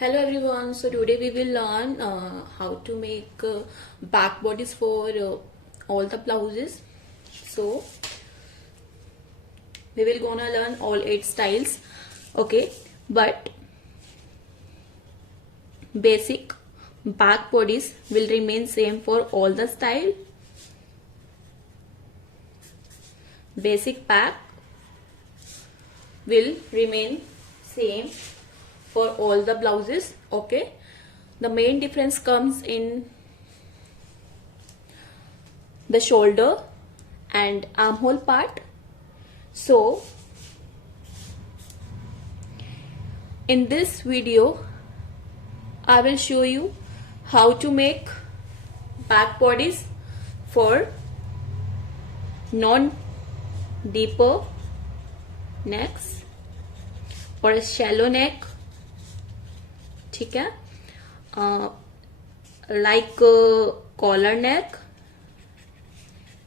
Hello everyone, so today we will learn how to make back bodies for all the blouses. So we will gonna learn all 8 styles, okay, but basic back bodies will remain same for all the style. Basic back will remain same for all the blouses, okay. The main difference comes in the shoulder and armhole part. So in this video I will show you how to make back bodies for non deeper necks or a shallow neck, ठीक है, like collar neck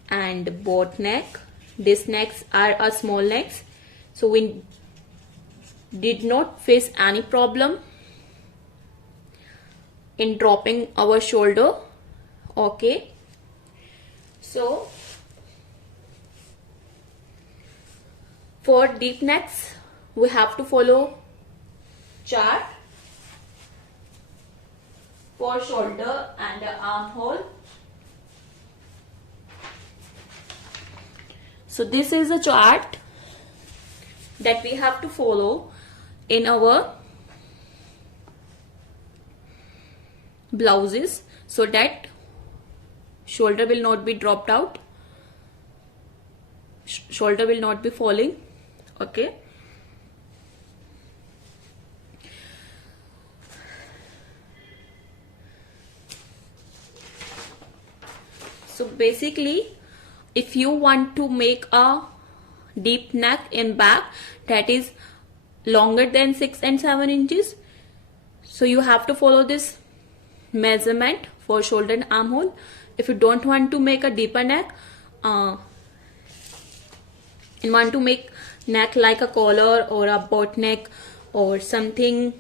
and boat neck. These necks are a small necks, so we did not face any problem in dropping our shoulder, okay. So for deep necks we have to follow chart for shoulder and armhole. So this is a chart that we have to follow in our blouses so that shoulder will not be dropped out, shoulder will not be falling, okay. So basically, if you want to make a deep neck in back that is longer than 6 and 7 inches, so you have to follow this measurement for shoulder and armhole. If you don't want to make a deeper neck and want to make neck like a collar or a boat neck or something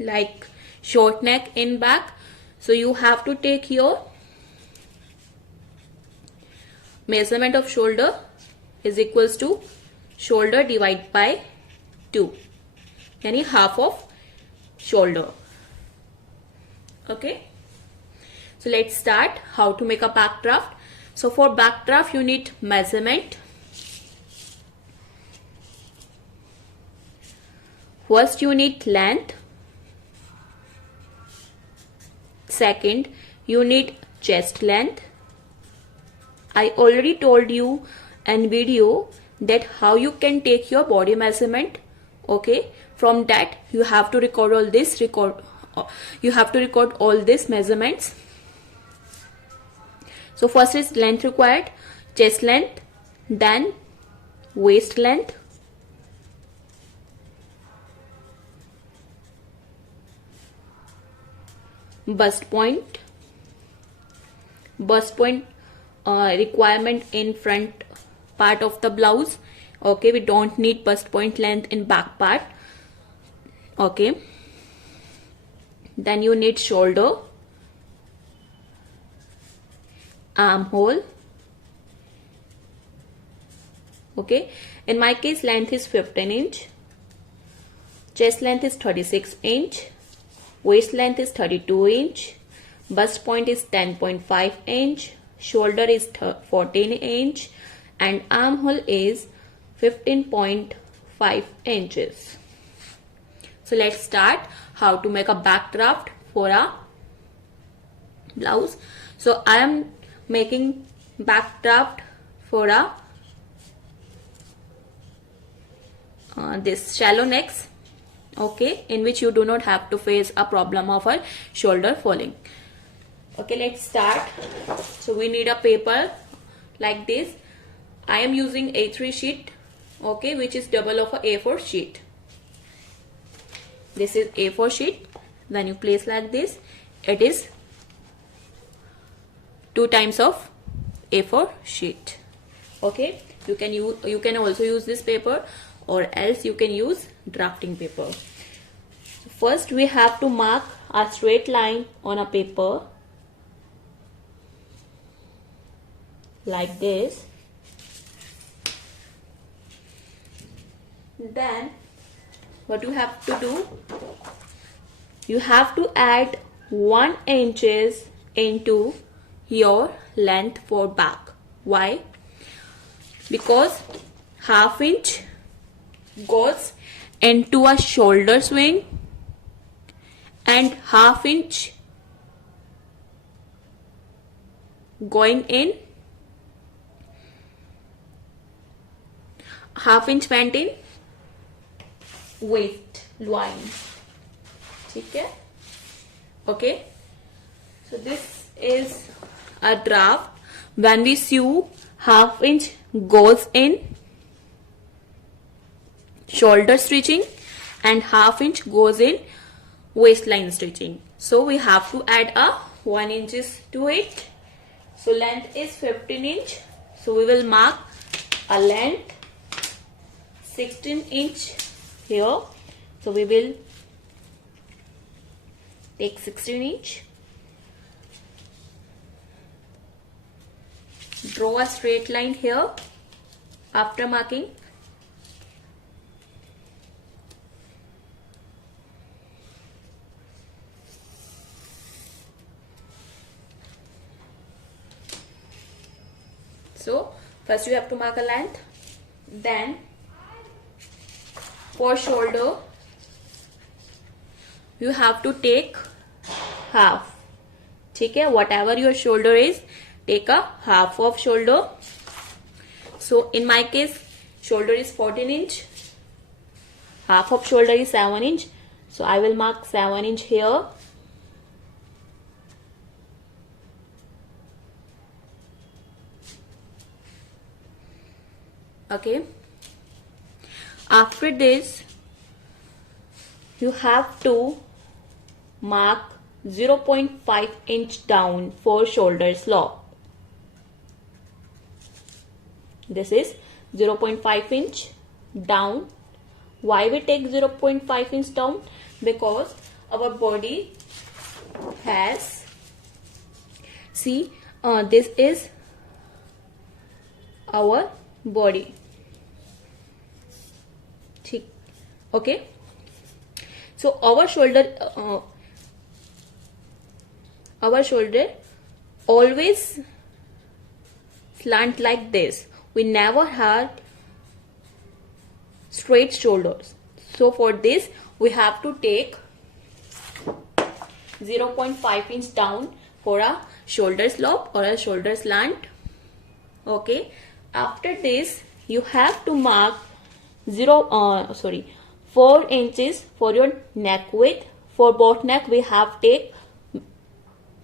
like short neck in back, so you have to take your measurement of shoulder is equals to shoulder divided by 2, yani half of shoulder, okay. So let's start how to make a back draft. So for back draft you need measurement. First you need length, second you need chest length. I already told you in video that how you can take your body measurement, okay. From that you have to record all this, you have to record all these measurements. So first is length required, chest length, then waist length, bust point requirement in front part of the blouse, okay. We don't need bust point length in back part, okay. Then you need shoulder, armhole, okay. In my case length is 15 inch, chest length is 36 inch, waist length is 32 inch, bust point is 10.5 inch, shoulder is 14 inch and armhole is 15.5 inches. So let's start how to make a back draft for a blouse. So I am making back draft for a this shallow necks, okay, in which you do not have to face a problem of a shoulder falling. Okay, let's start. So we need a paper like this. I am using A3 sheet, okay, which is double of a A4 sheet. This is A4 sheet. Then you place like this. It is 2 times of A4 sheet, okay. You can also use this paper or else you can use drafting paper. first we have to mark a straight line on a paper like this. Then what you have to do, you have to add 1 inch into your length for back. Why? Because ½ inch goes into a shoulder swing and ½ inch going in, ½ inch went in waist line. Okay? Okay, so this is a draft. When we sew, ½ inch goes in shoulder stitching and ½ inch goes in waistline stitching. So we have to add a 1 inch to it. So length is 15 inch. So we will mark a length 16 inch here. So we will take 16 inch. Draw a straight line here after marking. So first you have to mark a length, then for shoulder you have to take half. Okay, whatever your shoulder is, take a half of shoulder. So in my case, shoulder is 14 inch, half of shoulder is 7 inch. So I will mark 7 inch here. Okay, after this you have to mark 0.5 inch down for shoulder slope. This is 0.5 inch down. Why we take 0.5 inch down? Because our body has, see, this is our body. Okay, so our shoulder always slant like this. We never had straight shoulders. So for this we have to take 0.5 inch down for a shoulder slope or a shoulder slant. Okay, after this you have to mark 4 inches for your neck width. For both neck we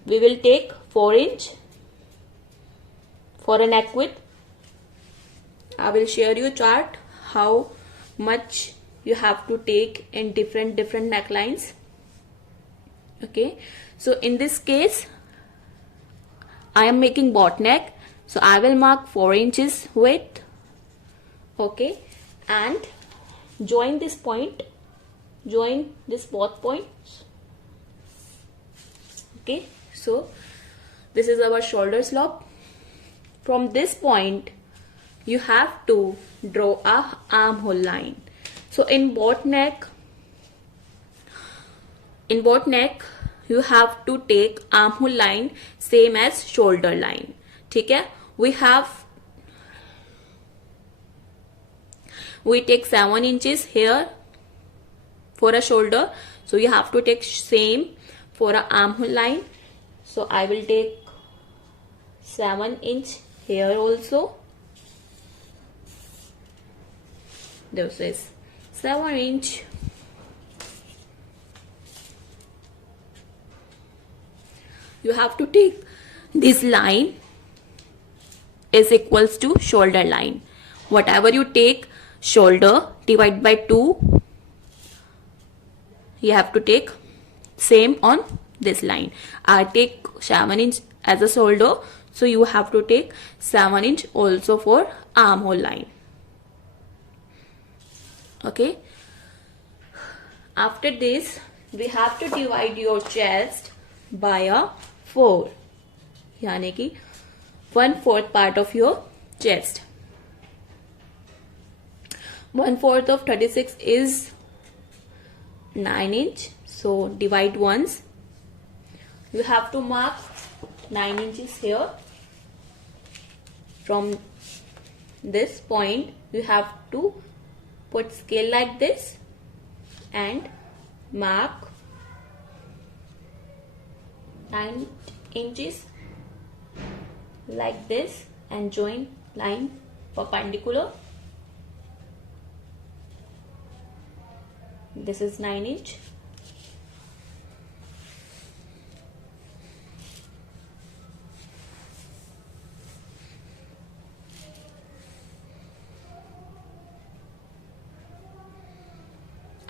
will take 4 inch for a neck width. I will share you chart how much you have to take in different necklines. Okay, so in this case I am making bot neck, so I will mark 4 inches width. Okay, and join this point, join this both points. Okay, so this is our shoulder slope. From this point you have to draw a armhole line. So in both neck you have to take armhole line same as shoulder line. Okay, we take 7 inches here for a shoulder, so you have to take same for a armhole line. So I will take 7 inch here also. This is 7 inch. You have to take this line is equals to shoulder line. Whatever you take shoulder divide by 2, you have to take same on this line. I take 7 inch as a shoulder, so you have to take 7 inch also for armhole line. Okay, after this we have to divide your chest by a 4, यानी कि 1/4 part of your chest. 1/4 of 36 is 9 inch. So divide once. You have to mark 9 inches here. From this point, you have to put scale like this and mark 9 inches like this and join line perpendicular. This is 9 inch.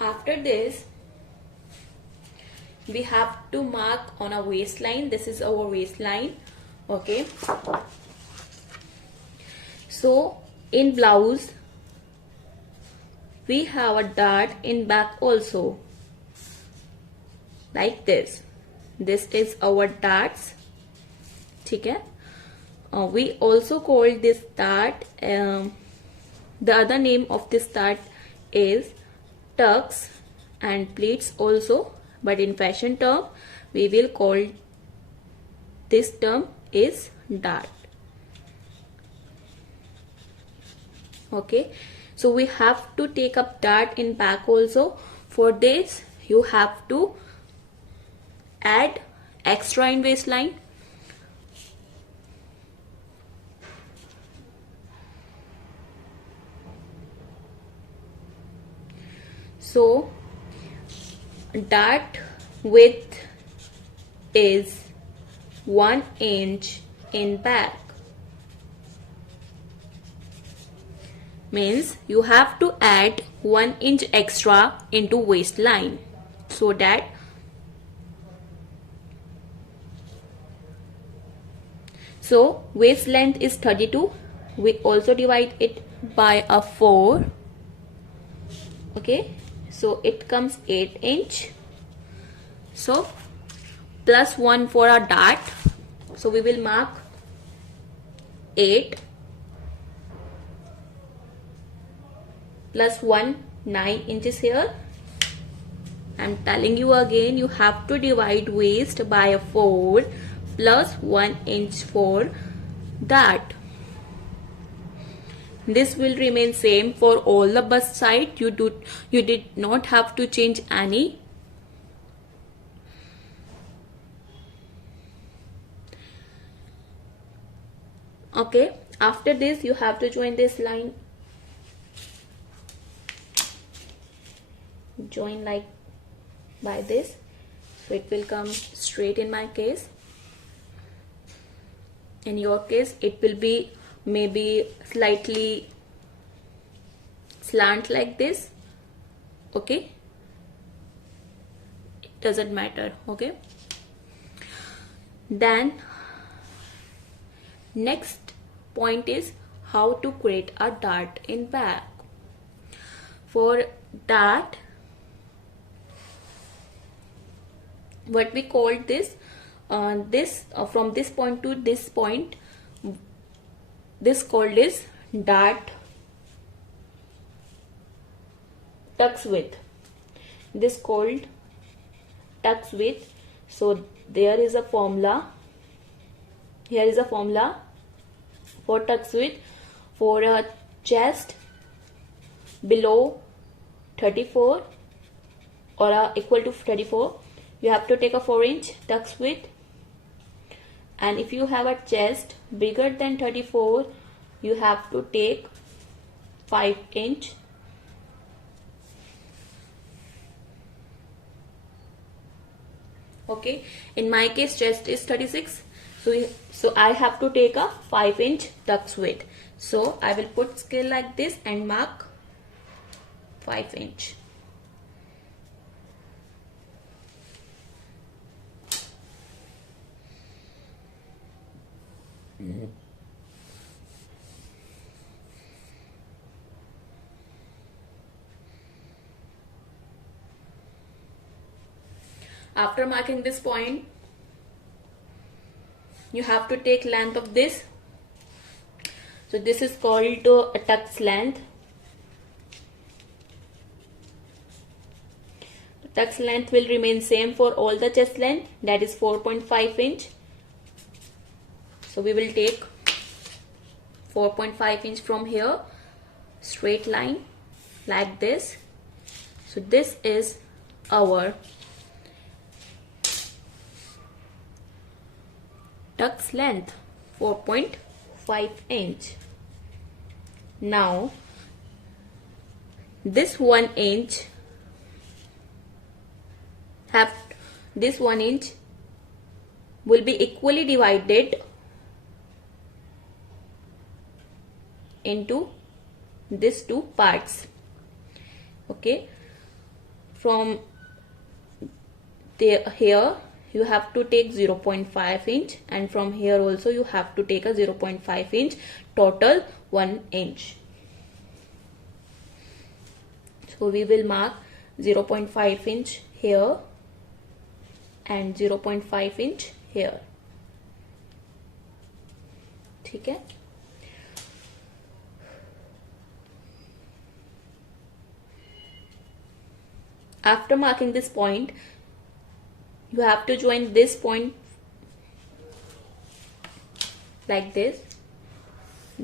After this, we have to mark on a waistline. This is our waistline. Okay. So in blouse, we have a dart in back also, like this. This is our darts. ठीक है? We also call this dart. The other name of this dart is tucks and pleats also, but in fashion term, we will call this term is dart. Okay. So we have to take up dart in back also. For this, you have to add extra in waistline. So dart width is 1 inch in back. Means you have to add 1 inch extra into waistline, so that waist length is 32. We also divide it by a 4. Okay, so it comes 8 inch. So plus 1 for our dart. So we will mark 8 plus 1, 9 inches here. I'm telling you again, you have to divide waist by a 4 plus 1 inch for that. This will remain same for all the bust side. You did not have to change any. Okay, after this you have to join this line. Join like by this, so it will come straight in my case. In your case, it will be maybe slightly slant like this. Okay, it doesn't matter. Okay, then next point is how to create a dart in back. For that, what we call this, from this point to this point, this called is dart tucks width. This called tucks width. So there is a formula. Here is a formula for tucks width. For a chest below 34 or equal to 34, you have to take a 4 inch tucks width. And if you have a chest bigger than 34, you have to take 5 inch. Okay, in my case chest is 36, so I have to take a 5 inch tucks width. So I will put scale like this and mark 5 inch. After marking this point, you have to take length of this. So this is called a tuck's length. The tuck's length will remain same for all the chest length, that is 4.5 inch. So we will take 4.5 inch from here, straight line like this. So this is our tuck's length, 4.5 inch. Now this 1 inch will be equally divided into these two parts. Okay, from here you have to take 0.5 inch, and from here also you have to take a 0.5 inch, total 1 inch. So we will mark 0.5 inch here and 0.5 inch here. ठीक है. After marking this point, you have to join this point like this.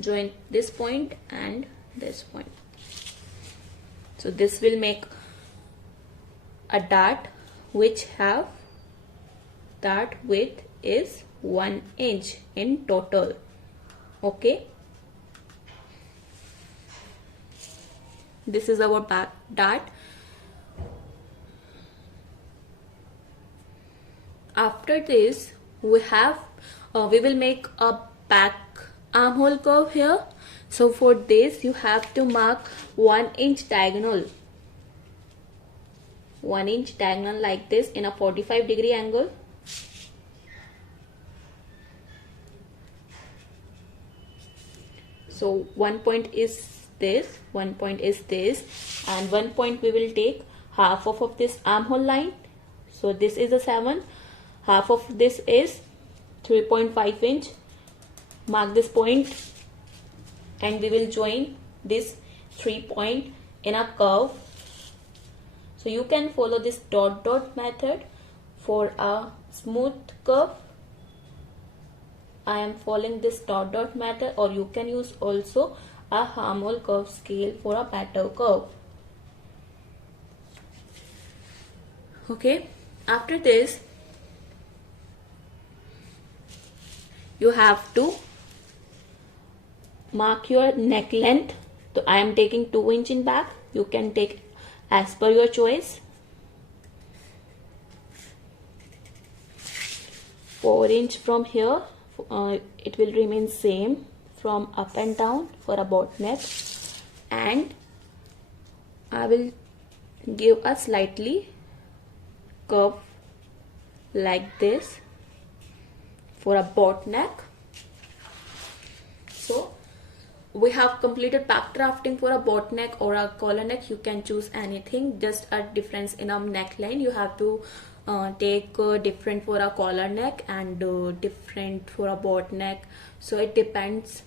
Join this point and this point. So this will make a dart which have dart width is 1 inch in total. Okay. This is our back dart. After this, we will make a back armhole curve here. So for this, you have to mark 1 inch diagonal. 1 inch diagonal like this in a 45-degree angle. So one point is this, one point is this, and one point we will take half of this armhole line. So this is a 7. Half of this is 3.5 inch. Mark this point and we will join this 3 point in a curve. So you can follow this dot method for a smooth curve. I am following this dot method, or you can use also a armhole curve scale for a better curve. Okay, after this you have to mark your neck length. So I am taking 2 inch in back. You can take as per your choice. 4 inch from here. It will remain same from up and down for a bot neck, and I will give a slightly curve like this for a bot neck. So we have completed back drafting for a bot neck or a collar neck. You can choose anything, just a difference in a neckline. You have to take different for a collar neck and different for a bot neck. So it depends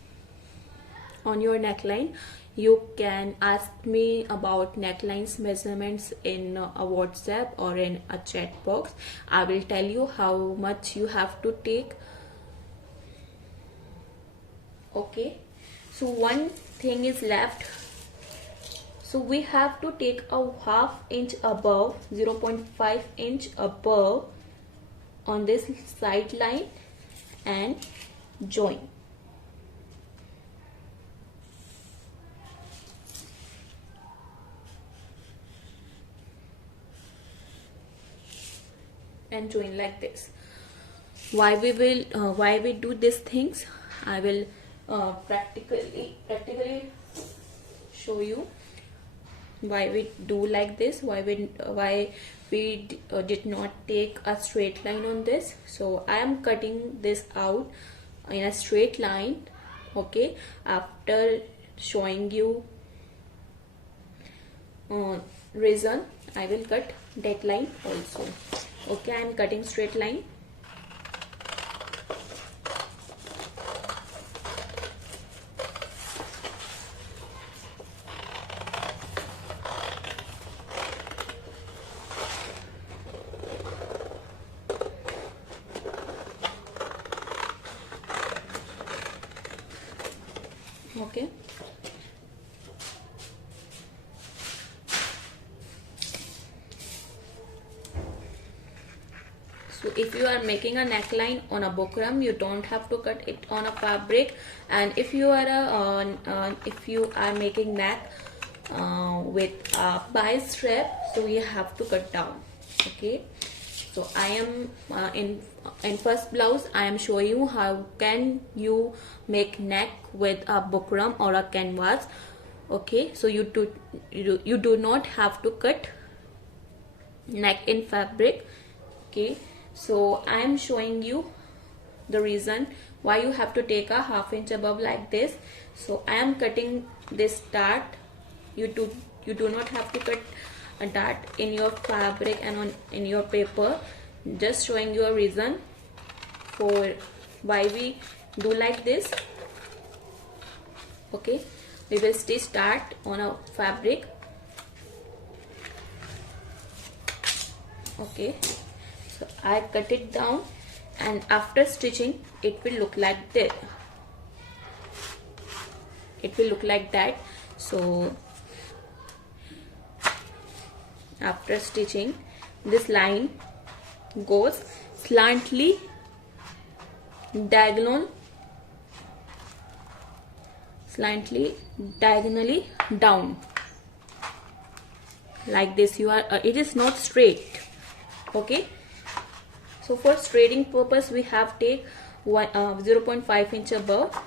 on your neckline. You can ask me about necklines measurements in a WhatsApp or in a chat box. I will tell you how much you have to take. Okay, so one thing is left. So we have to take a ½ inch above, 0.5 inch above on this side line and join. And join like this. Why we do these things, I will practically show you why we do like this, why we did not take a straight line on this. So I am cutting this out in a straight line. Okay, after showing you reason, I will cut that line also. Okay, I I am cutting straight line. Okay. So if you are making a neckline on a bukram, you don't have to cut it on a fabric. And if you are making neck with a bias strap, so you have to cut down. Okay. So I am in first blouse I am showing you how can you make neck with a bukram or a canvas. Okay, so you do not have to cut neck in fabric. Okay, so I am showing you the reason why you have to take a ½ inch above like this. So I am cutting this dart. You do not have to cut a dart in your fabric and in your paper. Just showing you a reason for why we do like this. Okay, we will stitch dart on a fabric. Okay, so I cut it down, and after stitching it will look like this. It will look like that. So after stitching, this line goes slightly diagonally down like this. You are it is not straight. Okay, so for straighting purpose we have take 0.5 inch above.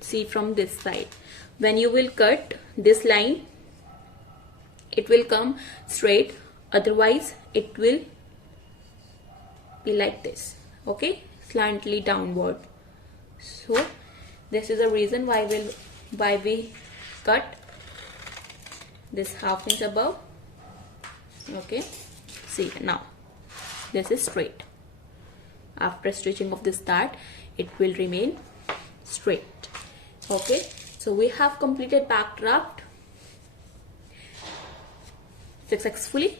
See from this side, when you will cut this line, it will come straight, otherwise it will be like this. Okay, slightly downward. So this is the reason why we cut this ½ inch above. Okay, see now this is straight. After stitching of this dart, it will remain straight. Okay, so we have completed back draft successfully.